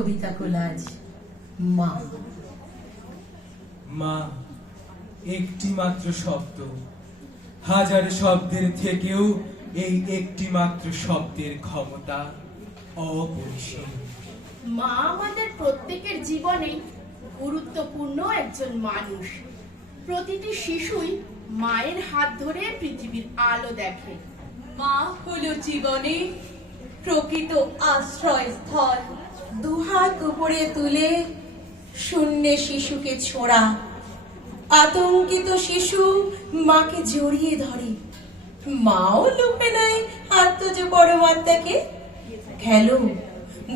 কবিতা collage. মা। মা একটি মাত্র শব্দ, হাজার শব্দের থেকেও এই একটি মাত্র শব্দের ক্ষমতা অপরিসীম। মা আমাদের প্রত্যেকের জীবনে গুরুত্বপূর্ণ একজন মানুষ। প্রতিটি শিশুই মায়ের হাত ধরে পৃথিবীর আলো দেখে। মা হলো জীবনে প্রকৃত আশ্রয়স্থল। দুহাত উপরে তুলে শূন্যে শিশুকে ছোঁড়া, আতঙ্কিত শিশু মাকে জড়িয়ে ধরে, মাও লুপে নেয় আত্মজ পরমাত্মাকে। খেলো,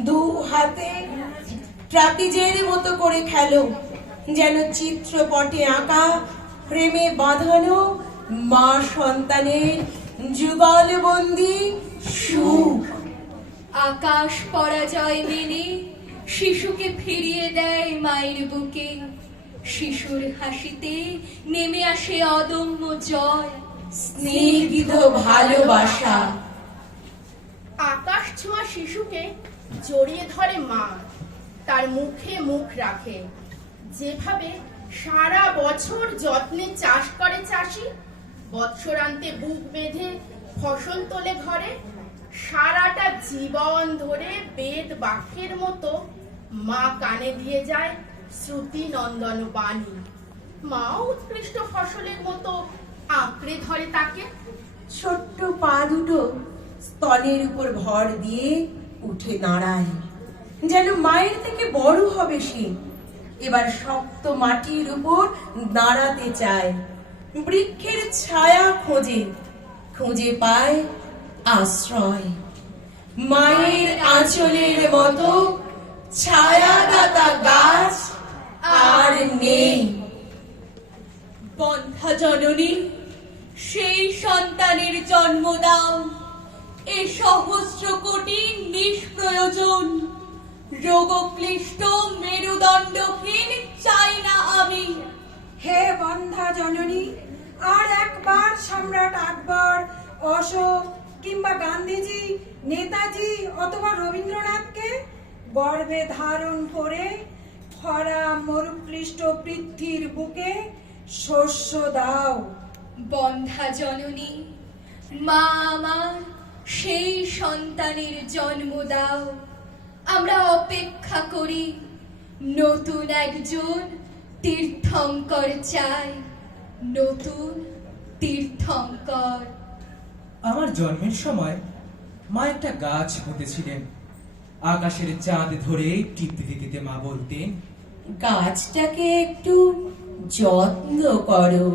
দু হাতে ট্রাপিজের মতো করে খেলো, যেন চিত্রপটে আঁকা প্রেমে বাঁধানো মা সন্তানের যুগলবন্দি সুখ। আকাশ পরাজয় মেনে শিশুকে ফিরিয়ে দেয় মায়ের বুকে। শিশুর হাসিতে নেমে আসে অদম্য জয়, স্নিগ্ধ ভালোবাসা। আকাশ ছোঁয়া শিশুকে জড়িয়ে ধরে মা, তার মুখে মুখ রাখে। যেভাবে সারা বছর যত্নে চাষ করে চাষি, বৎসরান্তে বুক বেঁধে ফসল তোলে ঘরে, সারাটা জীবন ধরে বেদ বাক্যের মতো মা কানে দিয়ে যায় শ্রুতি নন্দন বাণী। মাও উৎকৃষ্ট ফসলের মতো আঁকড়ে ধরে তাকে। ছোট্ট পা দুটো স্তনের উপর ভর দিয়ে উঠে দাঁড়ায়, যেন মায়ের থেকে বড় হবে সে। এবার শক্ত মাটির উপর দাঁড়াতে চায়, বৃক্ষের ছায়া খোঁজে, খুঁজে পায় আশ্রয়। মায়ের আঁচলের মতো ছায়াদাতা গাছ আর নেই। বন্ধ্যা জননী, সেই সন্তানের জন্ম দাও। এ সহস্র কোটি নিষ্প্রয়োজন রোগক্লিষ্ট মেরুদণ্ডহীন চাই না আমি। হে বন্ধ্যা জননী, আর একবার সম্রাট আকবর, অশোক কিংবা গান্ধীজি, নেতাজি অথবা রবীন্দ্রনাথকে গর্ভে ধারণ করে খরা মরুক্লিষ্ট পৃথিবীর বুকে শস্য দাও। বন্ধ্যা জননী, মা আমার, সেই সন্তানের জন্ম দাও। আমরা অপেক্ষা করি, নতুন একজন তীর্থঙ্কর চাই, নতুন তীর্থঙ্কর। আমার জন্মের সময় মা একটা গাছ পুঁতেছিলেন। আকাশের চাঁদ ধরে টিপতে দিতে মা বলতেন, গাছটাকে একটু যত্ন করো,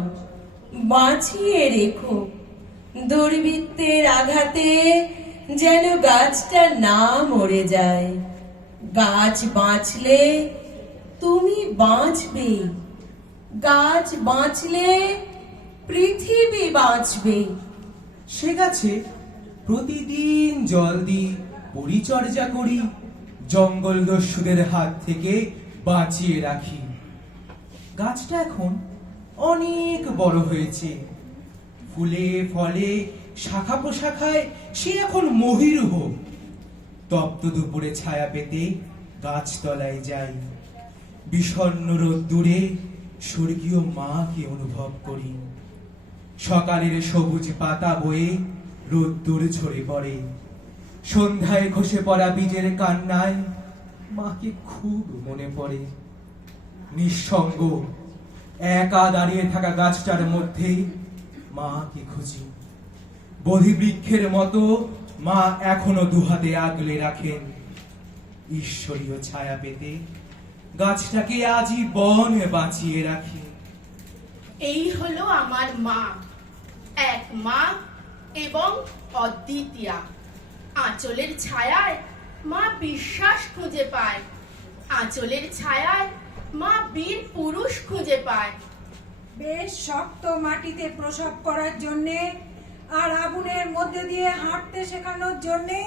বাঁচিয়ে রেখো, দুর্বৃত্তের আঘাতে যেন গাছটা না মরে যায়। গাছ বাঁচলে তুমি বাঁচবে, গাছ বাঁচলে পৃথিবী বাঁচবে। সে গাছে প্রতিদিন জল দিই, পরিচর্যা করি, জঙ্গল দস্যুদের হাত থেকে বাঁচিয়ে রাখি। গাছটা এখন অনেক বড় হয়েছে, ফুলে ফলে শাখা প্রশাখায় সে এখন মহিরুহ। তপ্ত দুপুরে ছায়া পেতে গাছতলায় যাই, বিষণ্ণ রোদ্দুরে স্বর্গীয় মাকে অনুভব করি। সকালের সবুজ পাতা বয়ে রোদ্দুর ঝরে পড়ে, সন্ধ্যায় খসে পড়া বীজের কান্নায় মাকে খুব মনে পড়ে। নিঃসঙ্গ একা দাঁড়িয়ে থাকা গাছটার মধ্যে মাকে খুঁজি। বোধি বৃক্ষের মতো মা এখনো দুহাতে আগলে রাখেন। ঈশ্বরীয় ছায়া পেতে গাছটাকে আজীবন বাঁচিয়ে রাখি। এই হলো আমার মা, এক মা এবং অদ্বিতীয়া। আঁচলের ছায়ায় মা বিশ্বাস খুঁজে পায়, আঁচলের ছায়ায় মা বীর পুরুষ খুঁজে পায়। বেশ শক্ত মাটিতে প্রসব করার জন্যে আর আগুনের মধ্যে দিয়ে হাঁটতে শেখানোর জন্যে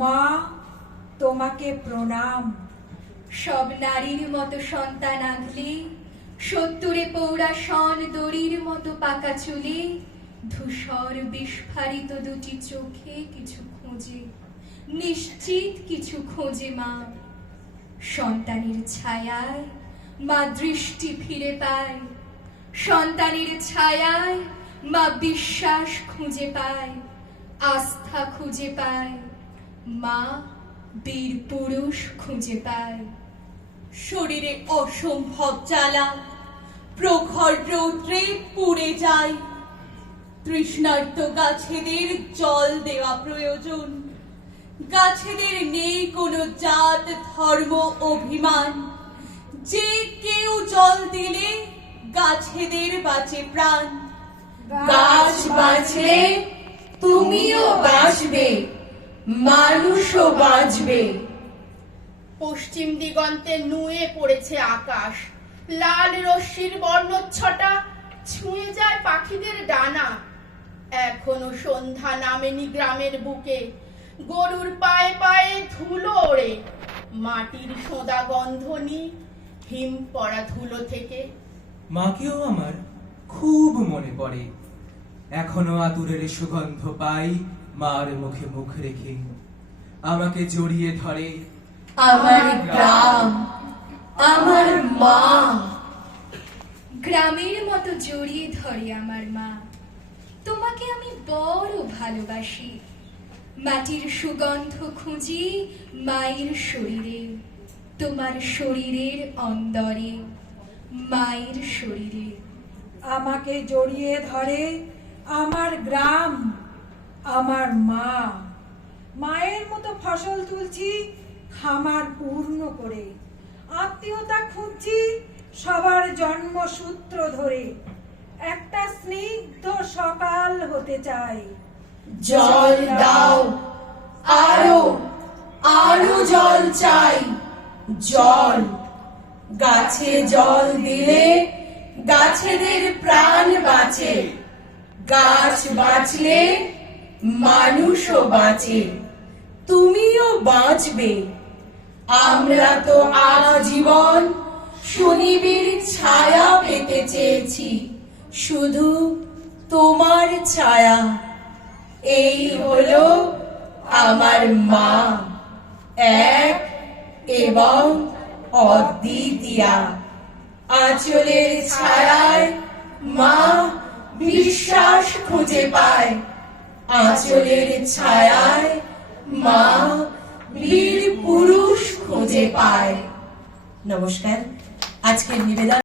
মা তোমাকে প্রণাম। সব নারীর মতো সন্তান আগলে, 70 পৌরা সন দড়ির মতো পাকা চুলে, ধূসর বিস্ফারিত দুটি চোখে কিছু খোঁজে, নিশ্চিত কিছু খোঁজে মা। সন্তানের ছায়ায় মা দৃষ্টি ফিরে পায়, সন্তানের ছায়ায় মা বিশ্বাস খুঁজে পায়, আস্থা খুঁজে পায়, মা বীর পুরুষ খুঁজে পায়। শরীরে অসম্ভব জ্বালা, প্রখর রৌদ্রে পুড়ে যায়, তৃষ্ণার্ত গাছেদের জল দেওয়া প্রয়োজন। গাছেদের নেই কোনো জাত ধর্ম অভিমান, যে কেউ জল দিলে গাছেদের বাঁচে প্রাণ। গাছ বাঁচলে তুমিও বাঁচবে, মানুষও বাঁচবে। পশ্চিম দিগন্তে নুয়ে পড়েছে আকাশ, লাল রশ্মির বর্ণচ্ছটা ছুঁয়ে যায় পাখিদের ডানা। এখনো সন্ধ্যা নামেনি গ্রামের বুকে, গরুর পায়ে পায়ে ধুলো ওড়ে, মাটির সোঁদা গন্ধ নি হিম পড়া ধুলো থেকে। মাকেও আমার খুব মনে পড়ে, এখনো আতুরের সুগন্ধ পাই মার মুখে মুখ রেখে। আমাকে জড়িয়ে ধরে আমার গ্রাম, আমার মা। গ্রামের মতো জড়িয়ে ধরে আমার মা। তোমাকে আমি বড় ভালোবাসি, মাটির সুগন্ধ খুঁজি মায়ের শরীরে, তোমার শরীরের অন্দরে, মায়ের শরীরে। আমাকে জড়িয়ে ধরে আমার গ্রাম, আমার মা। মায়ের মতো ফসল তুলছি খামার পূর্ণ করে, আত্মীয়তা খুঁজছি সবার জন্মসূত্র ধরে। একটা স্নিগ্ধ সকাল হতে চাই। জল দাও, আরো আরো জল চাই। জল, গাছে জল দিলে গাছেদের প্রাণ বাঁচে, গাছ বাঁচলে মানুষও বাঁচে, তুমিও বাঁচবে। আমরা তো আজীবন সুনিবিড় ছায়া পেতে চেয়েছি, শুধু তোমার ছায়া। এই হলো আমার মা, এক এবং অদ্বিতীয়া। আঁচলের ছায়ায় মা বিশ্বাস খুঁজে পায়, আঁচলের ছায়ায় মা বীর পুরুষ খুঁজে পায়। নমস্কার, আজকের নিবেদন